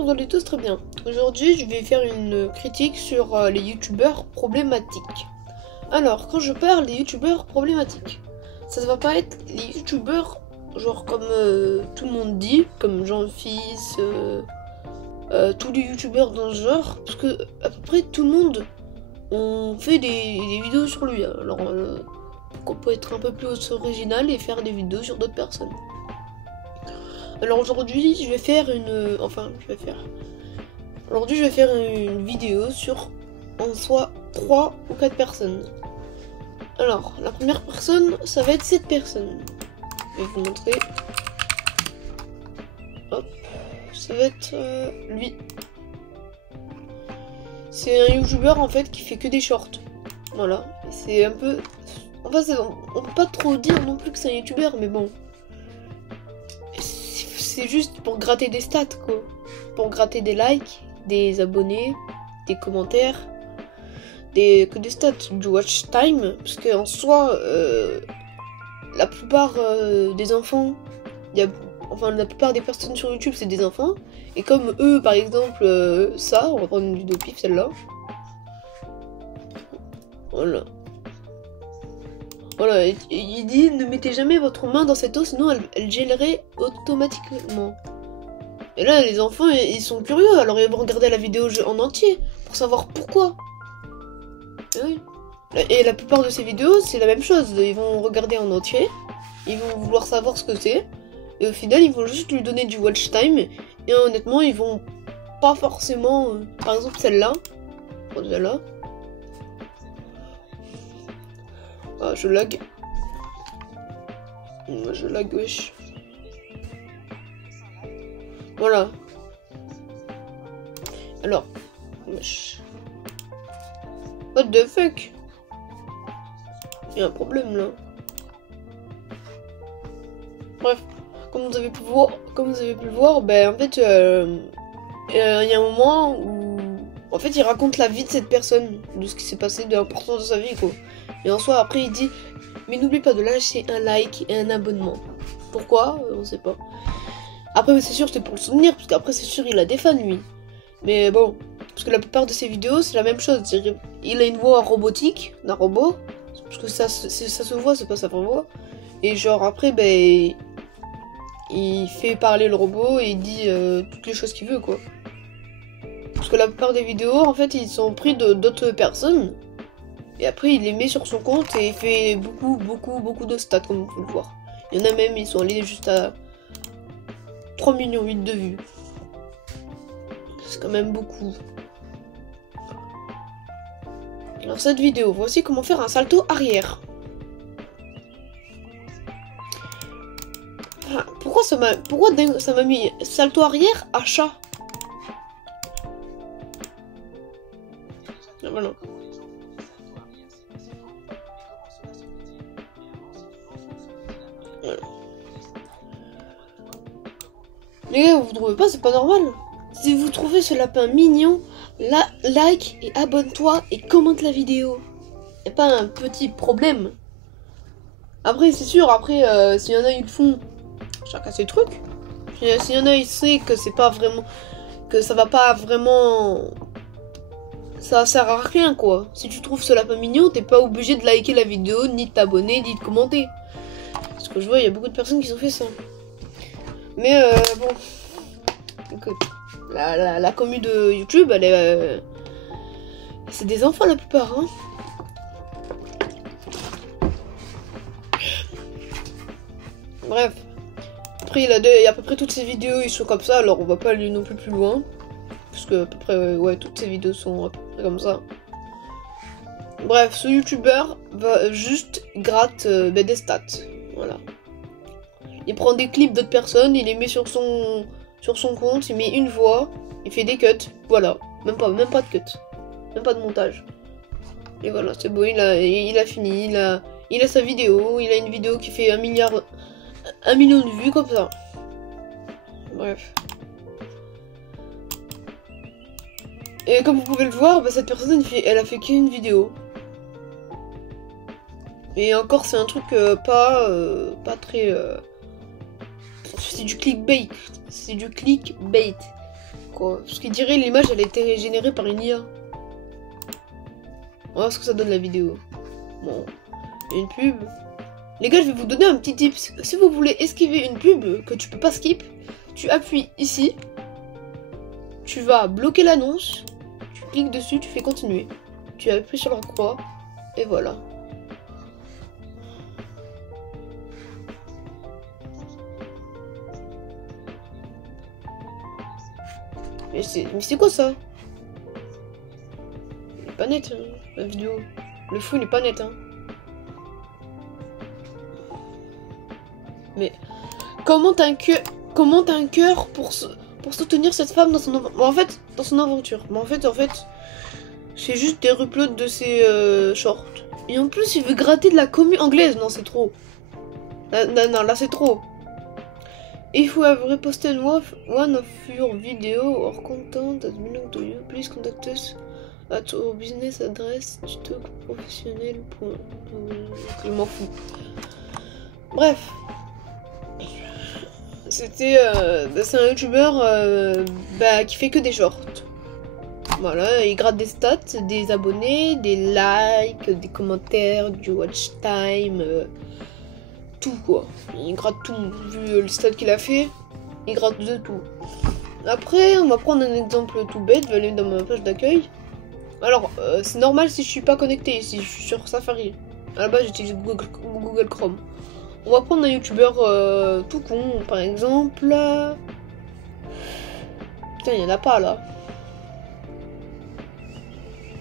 j'espère que vous allez tous très bien. Aujourd'hui, je vais faire une critique sur les youtubeurs problématiques. Alors, quand je parle des youtubeurs problématiques, ça ne va pas être les youtubeurs genre comme tout le monde dit, comme Jean-Fils, tous les youtubeurs dans ce genre, parce que à peu près tout le monde on fait des vidéos sur lui. Alors, on peut être un peu plus original et faire des vidéos sur d'autres personnes. Alors aujourd'hui, je vais faire une vidéo sur en soi 3 ou 4 personnes. Alors, la première personne, ça va être cette personne. Je vais vous montrer. Hop, ça va être lui. C'est un youtubeur en fait qui fait que des shorts. Voilà, c'est un peu... Enfin, on peut pas trop dire non plus que c'est un youtubeur, mais bon. C'est juste pour gratter des stats, quoi. Pour gratter des likes, des abonnés, des commentaires, que des stats, du watch time. Parce qu'en soi, la plupart des enfants, la plupart des personnes sur YouTube, c'est des enfants. Et comme eux, par exemple, on va prendre une vidéo pif, celle-là. Voilà. Voilà, il dit ne mettez jamais votre main dans cette eau, sinon elle gèlerait automatiquement. Et là, les enfants, ils sont curieux, alors ils vont regarder la vidéo en entier pour savoir pourquoi. Et oui. Et la plupart de ces vidéos, c'est la même chose. Ils vont regarder en entier, ils vont vouloir savoir ce que c'est, et au final, ils vont juste lui donner du watch time. Et honnêtement, ils vont pas forcément, par exemple celle-là, Ah, je lag. Je lag, wesh. Voilà. Alors. Wesh. What the fuck? Il y a un problème là. Bref. Comme vous avez pu le voir, ben en fait, il y a un moment où... En fait, il raconte la vie de cette personne, de ce qui s'est passé, de l'importance de sa vie, quoi. Et en soi, après, il dit « Mais n'oublie pas de lâcher un like et un abonnement. » Pourquoi? On sait pas. Après, c'est sûr, c'est pour le souvenir, parce qu'après, c'est sûr, il a des fans, lui. Mais bon, parce que la plupart de ses vidéos, c'est la même chose. Il a une voix robotique, d'un robot, parce que ça se voit, c'est pas sa vraie voix. Et genre, après, ben... il fait parler le robot et il dit toutes les choses qu'il veut, quoi. Parce que la plupart des vidéos, en fait, ils sont pris d'autres personnes. Et après, il les met sur son compte et il fait beaucoup de stats, comme vous pouvez le voir. Il y en a même, ils sont allés juste à 3,8 millions de vues. C'est quand même beaucoup. Alors, cette vidéo, voici comment faire un salto arrière. Ah, pourquoi ça m'a mis salto arrière à chat? Ah, voilà. Les gars, vous trouvez pas, c'est pas normal? Si vous trouvez ce lapin mignon, like et abonne-toi et commente la vidéo. Y'a pas un petit problème. Après, c'est sûr, s'il y en a, ils le font, chacun ses trucs. S'il y en a, ils savent que c'est pas vraiment... que ça va pas vraiment... ça sert à rien, quoi. Si tu trouves ce lapin mignon, t'es pas obligé de liker la vidéo, ni de t'abonner, ni de commenter. Parce que je vois, il y a beaucoup de personnes qui ont fait ça. Mais bon, écoute, la commu de YouTube, elle est... c'est des enfants la plupart, hein. Bref. Après, il y a à peu près toutes ces vidéos, ils sont comme ça, alors on va pas aller non plus loin. Parce que à peu près, ouais, toutes ces vidéos sont à peu près comme ça. Bref, ce youtubeur va juste gratte des stats, voilà. Il prend des clips d'autres personnes, il les met sur son compte, il met une voix, il fait des cuts, voilà. Même pas de cuts. Même pas de montage. Et voilà, c'est bon, il a fini, il a sa vidéo, il a une vidéo qui fait 1 million de vues comme ça. Bref. Et comme vous pouvez le voir, bah, cette personne, elle a fait qu'une vidéo. Et encore, c'est un truc pas très... c'est du clickbait. C'est du clickbait. quoi. Parce qu'il dirait l'image elle a été générée par une IA. On va voir ce que ça donne la vidéo. Bon, il y a une pub. Les gars, je vais vous donner un petit tip. Si vous voulez esquiver une pub que tu peux pas skip, tu appuies ici. Tu vas bloquer l'annonce. Tu cliques dessus, tu fais continuer. Tu appuies sur la croix. Et voilà. Mais c'est quoi ça? Il est pas net, hein, la vidéo. Le fou il est pas net, hein. Mais comment t'as un cœur pour soutenir cette femme dans son dans son aventure. Mais en fait c'est juste des reploads de ses shorts. Et en plus il veut gratter de la commu anglaise. Non, c'est trop. Non, là c'est trop. If you have reposted one of your video or content that belong to you, please contact us at our business address professionnel. Je m'en fous. Bref. C'est un youtubeur qui fait que des shorts. Voilà, il gratte des stats, des abonnés, des likes, des commentaires, du watch time, tout quoi. Il gratte tout, vu le stats qu'il a fait, il gratte de tout. Après, on va prendre un exemple tout bête, je vais aller dans ma page d'accueil. Alors, c'est normal si je suis pas connecté, si je suis sur Safari. À la base, j'utilise Google Chrome. On va prendre un youtubeur tout con, par exemple. Putain, il y en a pas là.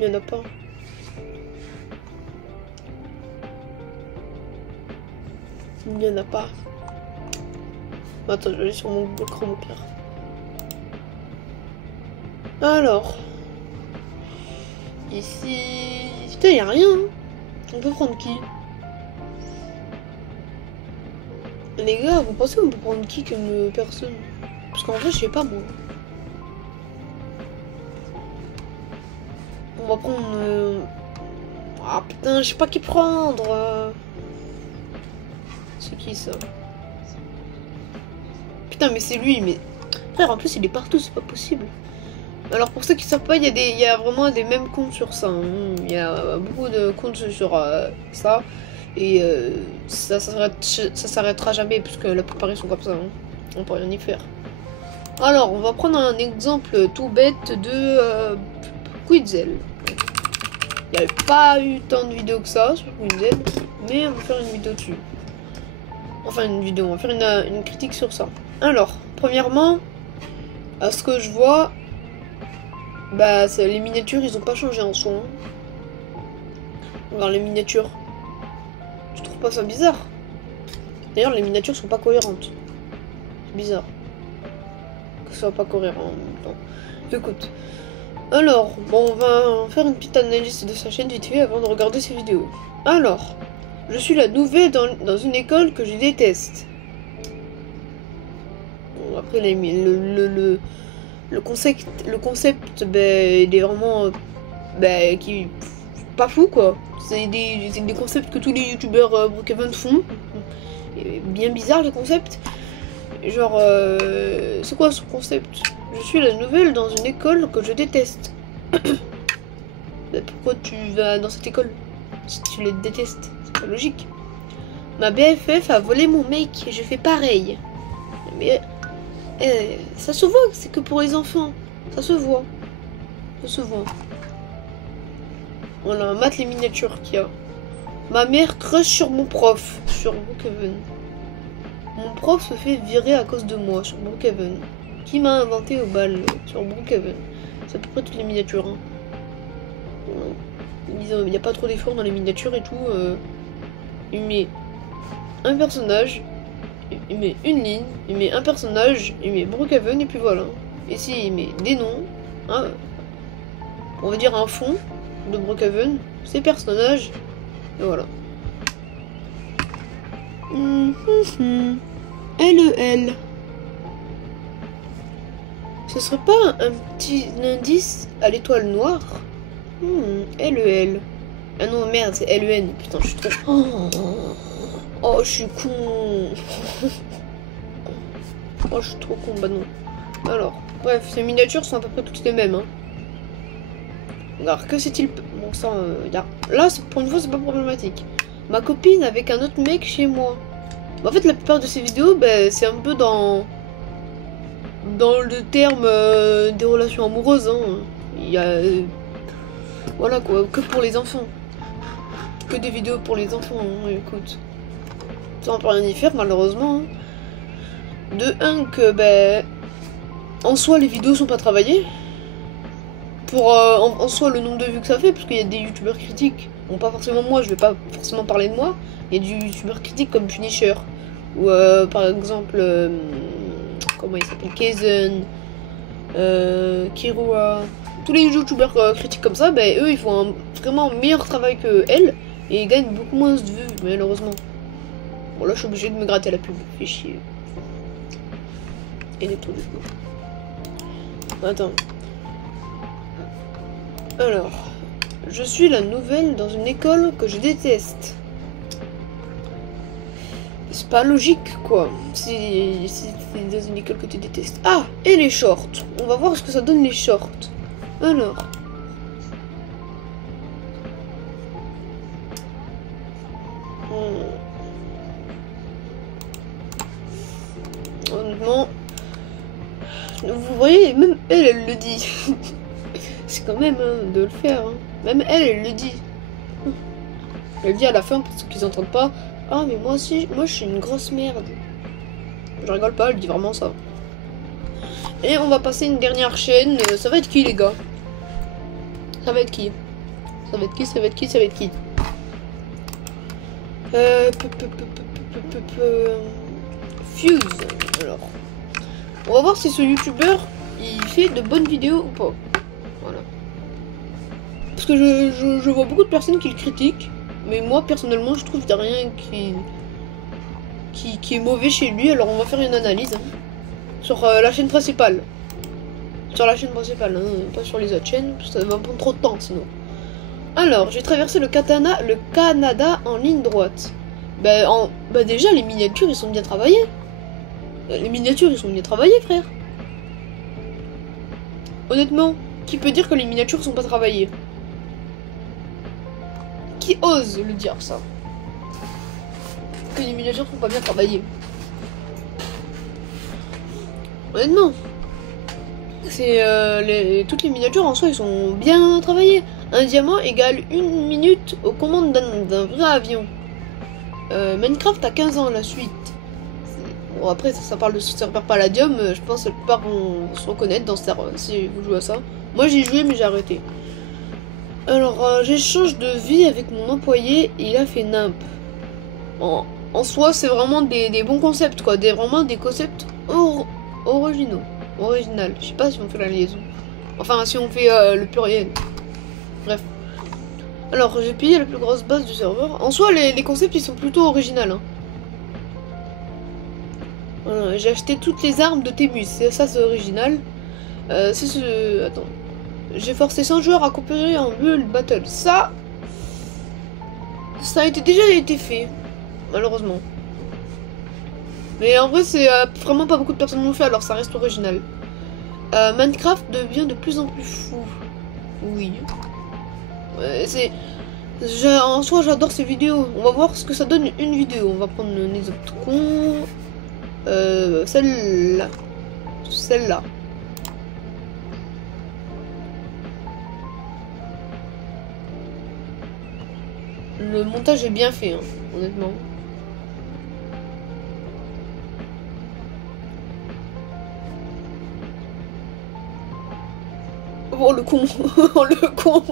Il y en a pas. Il n'y en a pas. Attends, je vais aller sur mon Google Chrome au pire. Alors. Ici. Putain, il n'y a rien. Hein. On peut prendre qui? Les gars, vous pensez qu'on peut prendre qui comme personne? Parce qu'en vrai, je sais pas moi. On va prendre... Ah putain, je sais pas qui prendre. C'est qui ça? Putain, mais c'est lui, mais... Frère, en plus, il est partout, c'est pas possible. Alors, pour ceux qui savent pas, il y a vraiment des mêmes comptes sur ça. Hein. Il y a beaucoup de comptes sur ça. Et ça s'arrêtera jamais, puisque la plupart ils sont comme ça. Hein. On peut rien y faire. Alors, on va prendre un exemple tout bête de Quitzel. Il n'y avait pas eu tant de vidéos que ça sur Quitzel, mais on va faire une vidéo dessus. Enfin, une vidéo, on va faire une critique sur ça. Alors, premièrement, à ce que je vois, bah, les miniatures, ils ont pas changé en soi. Hein. Regarde les miniatures. Tu trouves pas ça bizarre? D'ailleurs, les miniatures sont pas cohérentes. C'est bizarre. Que ce soit pas cohérent en même temps. Écoute. Alors, bon, on va faire une petite analyse de sa chaîne vite fait avant de regarder ses vidéos. Alors, je suis la nouvelle dans une école que je déteste. Bon, après, le concept, ben, il est vraiment, ben, qui pas fou quoi. C'est des concepts que tous les youtubeurs Brookhaven font. Et bien bizarre les concepts. Genre, c'est quoi ce concept? Je suis la nouvelle dans une école que je déteste. Ben, pourquoi tu vas dans cette école si tu les détestes? C'est pas logique. Ma BFF a volé mon mec et je fais pareil. Mais ça se voit, c'est que pour les enfants. Ça se voit. Ça se voit. Voilà, mate les miniatures qu'il y a. Ma mère crush sur mon prof, sur Brookhaven. Mon prof se fait virer à cause de moi sur Brookhaven. Qui m'a inventé au bal sur Brookhaven. C'est à peu près toutes les miniatures. Hein. Il n'y a pas trop d'efforts dans les miniatures et tout. Il met un personnage, il met une ligne, il met un personnage, il met Brookhaven et puis voilà. Et si il met des noms, hein, on va dire un fond de Brookhaven, ses personnages, et voilà. LEL. Ce serait pas un petit indice à l'étoile noire? LEL. Ah non, merde, c'est LEN. Putain, je suis trop... Oh, je suis con. Oh, je suis trop con. Bah non. Alors, Bref, ces miniatures sont à peu près toutes les mêmes. Hein. Alors, que s'est-il... Bon, ça, là, pour une fois, c'est pas problématique. Ma copine avec un autre mec chez moi. En fait, la plupart de ces vidéos, ben, c'est un peu dans le terme des relations amoureuses. Hein. Il y a... voilà, quoi, que pour les enfants. Que des vidéos pour les enfants, hein, écoute. Ça, on peut rien y faire, malheureusement. Hein. De un, que, ben... en soi, les vidéos sont pas travaillées. Pour en soi le nombre de vues que ça fait, parce qu'il y a des youtubeurs critiques, bon pas forcément moi, je vais pas forcément parler de moi, il y a des youtubeurs critiques comme Punisher, ou par exemple, comment il s'appelle, Kaizen, Kirua, tous les youtubeurs critiques comme ça, ben eux ils font un vraiment meilleur travail que elle, et ils gagnent beaucoup moins de vues, malheureusement. Bon là je suis obligée de me gratter la pub, fait chier. Et des trucs. Attends. Alors, je suis la nouvelle dans une école que je déteste. C'est pas logique, quoi. C'est dans une école que tu détestes. Ah, et les shorts. On va voir ce que ça donne les shorts. Alors. Honnêtement, vous voyez, même elle le dit. C'est quand même hein, de le faire. Hein. Même elle le dit. Elle dit à la fin parce qu'ils entendent pas. Ah mais moi aussi, moi je suis une grosse merde. Je rigole pas, elle dit vraiment ça. Et on va passer une dernière chaîne. Ça va être qui les gars? Ça va être qui? Ça va être qui? Ça va être qui? Ça va être qui? Fuse. Alors. On va voir si ce youtubeur il fait de bonnes vidéos ou pas. Voilà. Parce que je vois beaucoup de personnes qui le critiquent. Mais moi personnellement je trouve qu'il n'y a rien qui est mauvais chez lui. Alors on va faire une analyse hein, sur la chaîne principale. Sur la chaîne principale, hein, pas sur les autres chaînes. Ça va prendre trop de temps sinon. Alors j'ai traversé le Canada en ligne droite. Bah déjà les miniatures ils sont bien travaillées. Les miniatures ils sont bien travaillées frère. Honnêtement, qui peut dire que les miniatures sont pas travaillées? Qui ose le dire ça? Que les miniatures sont pas bien travaillées. Honnêtement, c'est toutes les miniatures en soi, ils sont bien travaillées. Un diamant égale 1 minute aux commandes d'un vrai avion. Minecraft a 15 ans la suite. Bon après ça parle de serveur Palladium, je pense que la plupart vont se reconnaître dans ce serveur si vous jouez à ça. Moi j'ai joué mais j'ai arrêté. Alors j'échange de vie avec mon employé et il a fait nimp. En soi c'est vraiment des bons concepts quoi, vraiment des concepts originaux. Original, je sais pas si on fait la liaison. Enfin si on fait le pluriel. Bref. Alors j'ai pillé la plus grosse base du serveur. En soi les concepts ils sont plutôt originaux hein. Voilà, j'ai acheté toutes les armes de Thémus, ça c'est original. Attends. J'ai forcé 100 joueurs à coopérer en World Battle. Ça a déjà été fait, malheureusement. Mais en vrai, c'est vraiment pas beaucoup de personnes l'ont fait, alors ça reste original. Minecraft devient de plus en plus fou. Oui. En soi, j'adore ces vidéos. On va voir ce que ça donne une vidéo. On va prendre les autres cons. Celle-là. Celle-là. Le montage est bien fait, hein, honnêtement. Oh le con. Oh le con.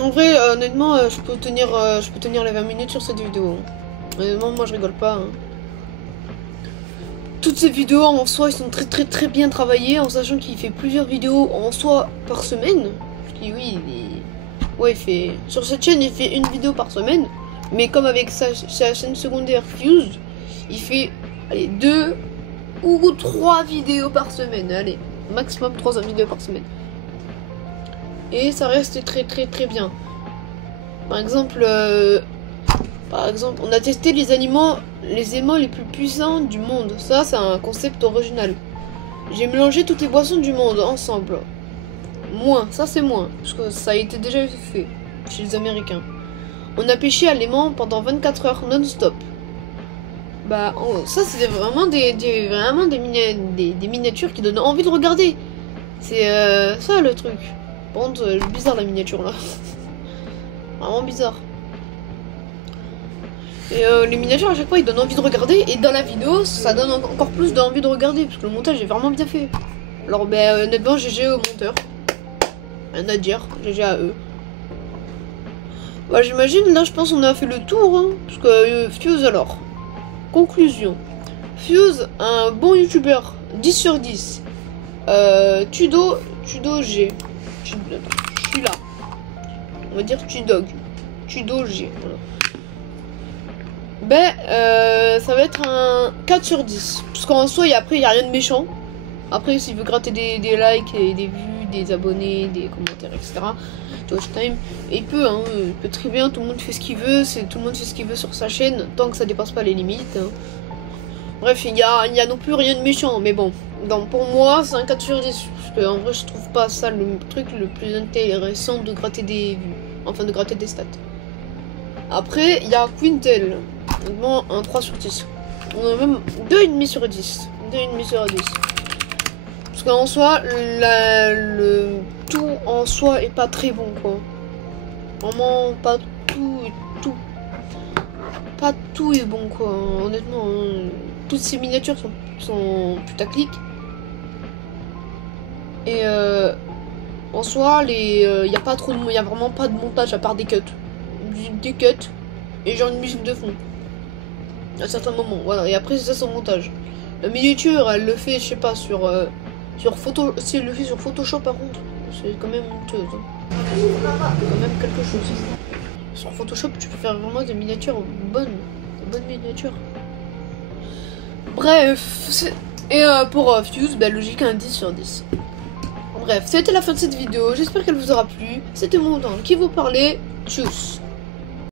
En vrai, honnêtement, je peux tenir les 20 minutes sur cette vidéo. Honnêtement, moi je rigole pas. Hein. Toutes ces vidéos en soi, ils sont très bien travaillées, en sachant qu'il fait plusieurs vidéos en soi par semaine. Puis oui, ouais, il fait sur cette chaîne, il fait une vidéo par semaine. Mais comme avec sa chaîne secondaire Fuse, il fait allez, 2 ou 3 vidéos par semaine. Allez, maximum 3 vidéos par semaine. Et ça reste très bien. Par exemple, on a testé les aimants les plus puissants du monde. Ça, c'est un concept original. J'ai mélangé toutes les boissons du monde ensemble. Ça c'est moins, parce que ça a été déjà fait chez les Américains. On a pêché à l'aimant pendant 24 heures non-stop. Bah, ça c'est vraiment des miniatures qui donnent envie de regarder. C'est ça le truc. Par contre, bizarre la miniature là. Vraiment bizarre. Et les miniatures à chaque fois ils donnent envie de regarder. Et dans la vidéo ça donne encore plus d'envie de regarder. Parce que le montage est vraiment bien fait. Alors ben honnêtement GG au monteur. Rien à dire, GG à eux. Bah j'imagine là je pense qu'on a fait le tour. Hein, parce que Fuse alors. Conclusion. Fuse, un bon youtubeur. 10 sur 10. Tudo G. Je suis là. On va dire Tudog. Tudo G. Voilà. Ben, ça va être un 4 sur 10. Parce qu'en soi, après, il n'y a rien de méchant. Après, s'il veut gratter des likes et des vues, des abonnés, des commentaires, etc. Watch time. Et il peut très bien, tout le monde fait ce qu'il veut. Tout le monde fait ce qu'il veut sur sa chaîne, tant que ça dépasse pas les limites. Hein. Bref, il y a non plus rien de méchant. Mais bon, donc pour moi, c'est un 4 sur 10. Parce que en vrai, je trouve pas ça le truc le plus intéressant de gratter des vues. Enfin, de gratter des stats. Après, il y a Quintel. Honnêtement, un 3 sur 10. On a même 2,5 sur 10. 2,5 sur 10. Parce qu'en soi, le tout en soi est pas très bon, quoi. Vraiment, pas tout est bon, quoi. Honnêtement, hein. Toutes ces miniatures sont putaclic. Et en soi, y a vraiment pas de montage à part des cuts. Des cuts et genre une musique de fond. À certains moments, voilà. Et après, c'est ça son montage. La miniature, elle le fait, je sais pas, sur photo. Si elle le fait sur Photoshop, par contre, c'est quand même une chose. Hein. Quand même quelque chose. Sur Photoshop, tu peux faire vraiment des miniatures bonnes miniatures. Bref, et pour Fuse, bah, logique, un 10 sur 10. Bref, c'était la fin de cette vidéo. J'espère qu'elle vous aura plu. C'était mon temps qui vous parlait. Tchuss.